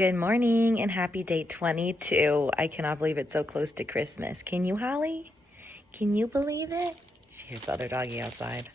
Good morning and happy day 22. I cannot believe it's so close to Christmas. Can you, Holly? Can you believe it? Here's the other doggy outside.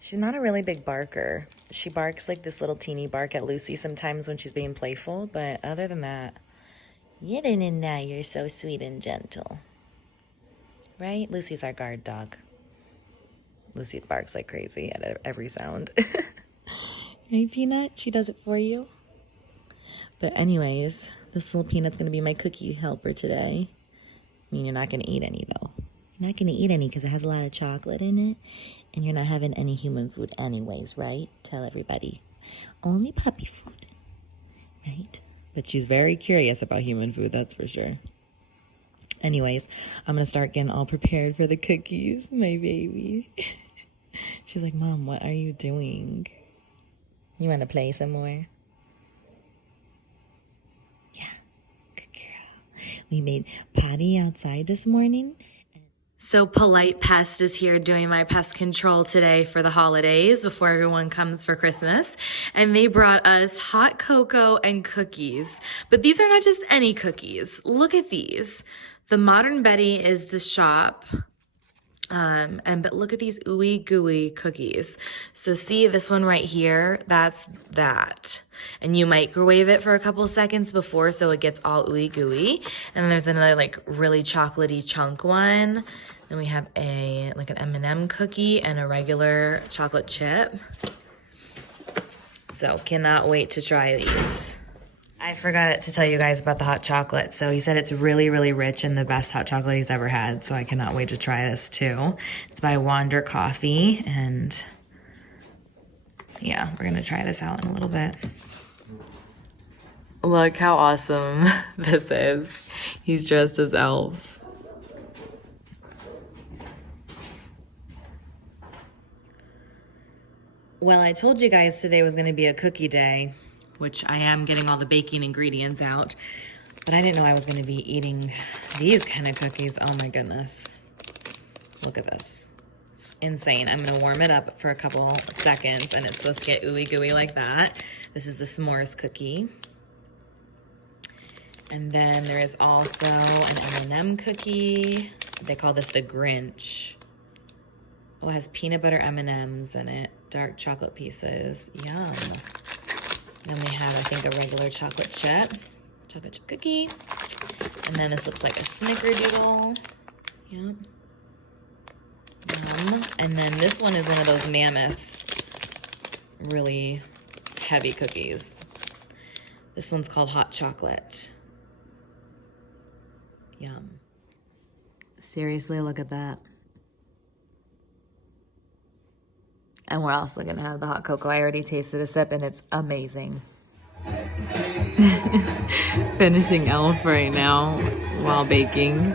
She's not a really big barker. She barks like this little teeny bark at Lucy sometimes when she's being playful, but other than that, you're so sweet and gentle. Right? Lucy's our guard dog. Lucy barks like crazy at every sound. Hey, Peanut, she does it for you. But anyways, this little Peanut's going to be my cookie helper today. I mean, you're not going to eat any, though. You're not going to eat any because it has a lot of chocolate in it. And you're not having any human food anyways, right? Tell everybody. Only puppy food, right? But she's very curious about human food, that's for sure. Anyways, I'm going to start getting all prepared for the cookies, my baby. She's like, Mom, what are you doing? You want to play some more? We made potty outside this morning. So Polite Pest is here doing my pest control today for the holidays before everyone comes for Christmas. And they brought us hot cocoa and cookies. But these are not just any cookies. Look at these. The Modern Betty is the shop. But look at these ooey gooey cookies. So see this one right here, that's that. And you microwave it for a couple seconds before so it gets all ooey gooey. And then there's another like really chocolatey chunk one. Then we have like an M&M cookie and a regular chocolate chip. So cannot wait to try these. I forgot to tell you guys about the hot chocolate. So he said it's really, really rich and the best hot chocolate he's ever had. So I cannot wait to try this too. It's by Wander Coffee. And yeah, we're going to try this out in a little bit. Look how awesome this is. He's dressed as Elf. Well, I told you guys today was going to be a cookie day, which I am getting all the baking ingredients out, but I didn't know I was gonna be eating these kind of cookies. Oh my goodness. Look at this. It's insane. I'm gonna warm it up for a couple seconds and it's supposed to get ooey gooey like that. This is the s'mores cookie. And then there is also an M&M cookie. They call this the Grinch. Oh, it has peanut butter M&Ms in it. Dark chocolate pieces. Yum. Then we have, I think, a regular chocolate chip cookie. And then this looks like a snickerdoodle. Yep. Yum. And then this one is one of those mammoth, really heavy cookies. This one's called hot chocolate. Yum. Seriously, look at that. And we're also gonna have the hot cocoa. I already tasted a sip and it's amazing. Finishing Elf right now while baking.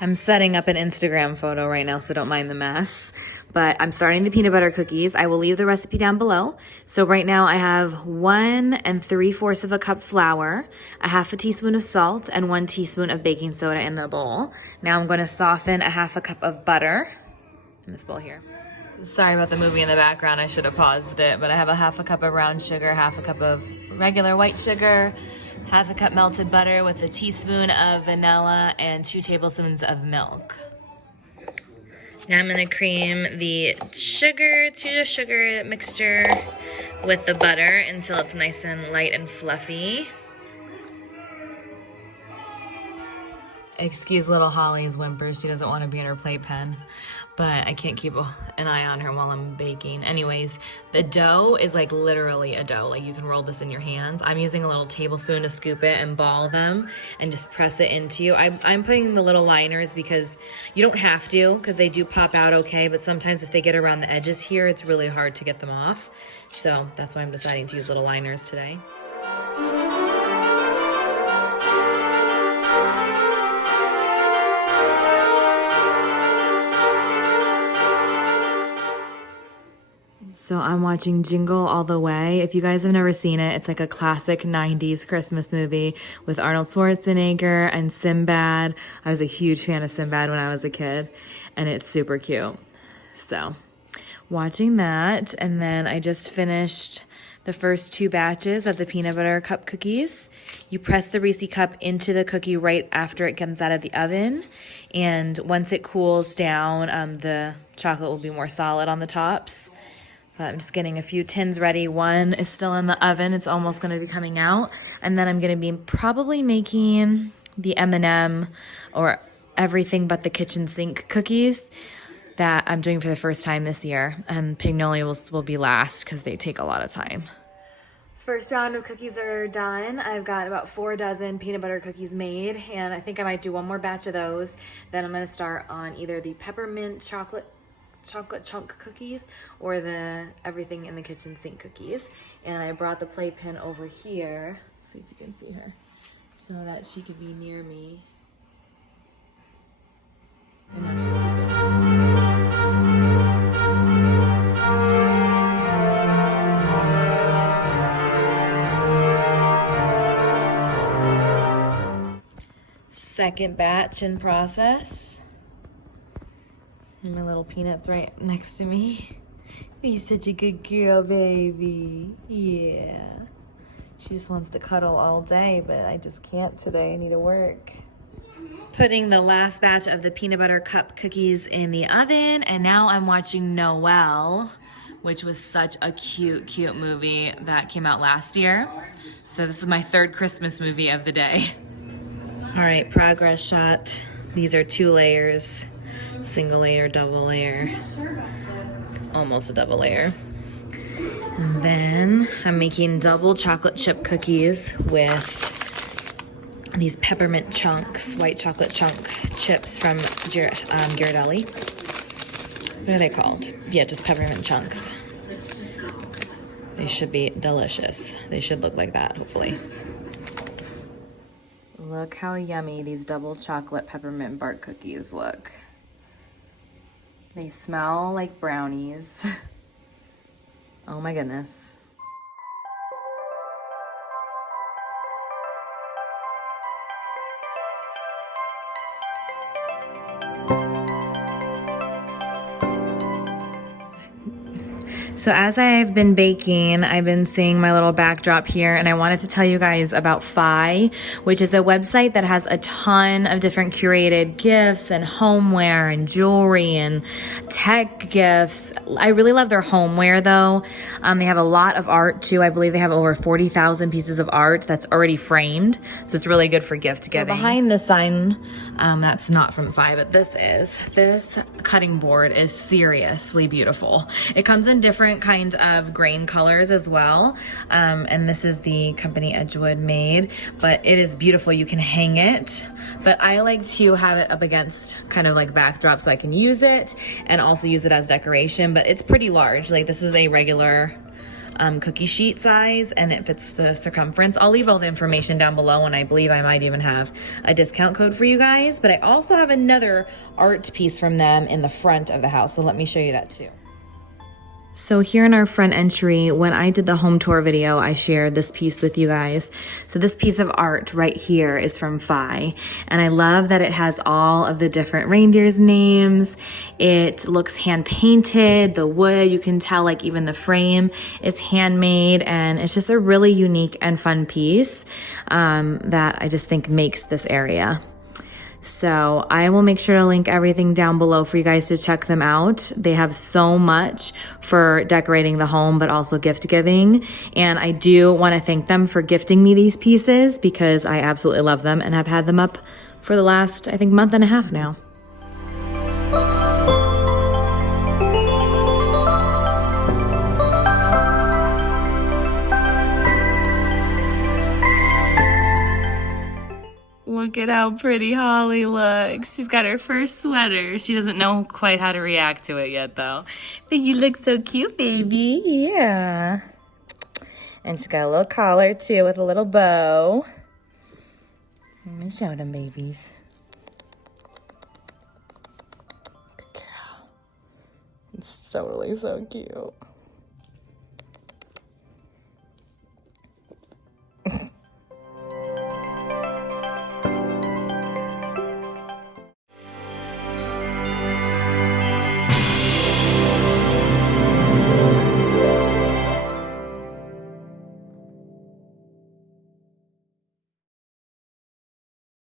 I'm setting up an Instagram photo right now, so don't mind the mess. But I'm starting the peanut butter cookies. I will leave the recipe down below. So right now I have 1 3/4 of a cup flour, a 1/2 teaspoon of salt, and 1 teaspoon of baking soda in a bowl. Now I'm gonna soften a 1/2 cup of butter in this bowl here. Sorry about the movie in the background. I should have paused it, but I have a 1/2 cup of brown sugar, 1/2 cup of regular white sugar, 1/2 cup melted butter with a teaspoon of vanilla and 2 tablespoons of milk. Now I'm gonna cream the sugar to sugar mixture with the butter until it's nice and light and fluffy. Excuse little Holly's whimpers. She doesn't want to be in her playpen, but I can't keep an eye on her while I'm baking. Anyways, the dough is like literally a dough. Like you can roll this in your hands. I'm using a little tablespoon to scoop it and ball them and just press it into you. I'm putting the little liners because you don't have to, because they do pop out okay, but sometimes if they get around the edges here, it's really hard to get them off. So that's why I'm deciding to use little liners today. So I'm watching Jingle All the Way. If you guys have never seen it, it's like a classic 90s Christmas movie with Arnold Schwarzenegger and Sinbad. I was a huge fan of Sinbad when I was a kid, and it's super cute. So watching that, and then I just finished the first 2 batches of the peanut butter cup cookies. You press the Reese cup into the cookie right after it comes out of the oven. And once it cools down, the chocolate will be more solid on the tops. But I'm just getting a few tins ready. One is still in the oven. It's almost gonna be coming out. And then I'm gonna be probably making the M&M or everything but the kitchen sink cookies that I'm doing for the first time this year. And Pignoli will be last because they take a lot of time. First round of cookies are done. I've got about 4 dozen peanut butter cookies made, and I think I might do one more batch of those. Then I'm gonna start on either the peppermint chocolate chunk cookies or the everything in the kitchen sink cookies. And I brought the playpen over here, see if you can see her, so that she could be near me. And now she's sleeping. Second batch in process. And my little Peanut's right next to me. You're such a good girl, baby. Yeah. She just wants to cuddle all day, but I just can't today. I need to work. Putting the last batch of the peanut butter cup cookies in the oven, and now I'm watching Noelle, which was such a cute, cute movie that came out last year. So this is my 3rd Christmas movie of the day. All right, progress shot. These are 2 layers, single layer, double layer, almost a double layer. And then I'm making double chocolate chip cookies with these peppermint chunks, white chocolate chunk chips from Ghirardelli. What are they called? Yeah, just peppermint chunks. They should be delicious. They should look like that, hopefully. Look how yummy these double chocolate peppermint bark cookies look. They smell like brownies. Oh my goodness. So as I've been baking, I've been seeing my little backdrop here, and I wanted to tell you guys about Fi, which is a website that has a ton of different curated gifts and homeware and jewelry and tech gifts. I really love their homeware though. They have a lot of art too. I believe they have over 40,000 pieces of art that's already framed. So it's really good for gift giving. So behind the sign, that's not from Fi, but this cutting board is seriously beautiful. It comes in different kind of grain colors as well. And this is the company Edgewood made, but it is beautiful. You can hang it, but I like to have it up against kind of like backdrop so I can use it and also use it as decoration, but it's pretty large. Like this is a regular cookie sheet size and it fits the circumference. I'll leave all the information down below, and I believe I might even have a discount code for you guys, but I also have another art piece from them in the front of the house. So let me show you that too. So here in our front entry, when I did the home tour video, I shared this piece with you guys. So this piece of art right here is from Fi, and I love that it has all of the different reindeers' names. It looks hand painted, the wood, you can tell like even the frame is handmade, and it's just a really unique and fun piece that I just think makes this area. So I will make sure to link everything down below for you guys to check them out. They have so much for decorating the home, but also gift giving. And I do want to thank them for gifting me these pieces because I absolutely love them and have had them up for the last, I think, month and a half now. Look at how pretty Holly looks. She's got her first sweater. She doesn't know quite how to react to it yet, though. But you look so cute, baby. Yeah. And she's got a little collar, too, with a little bow. Let me show them, babies. Good girl. It's totally so cute.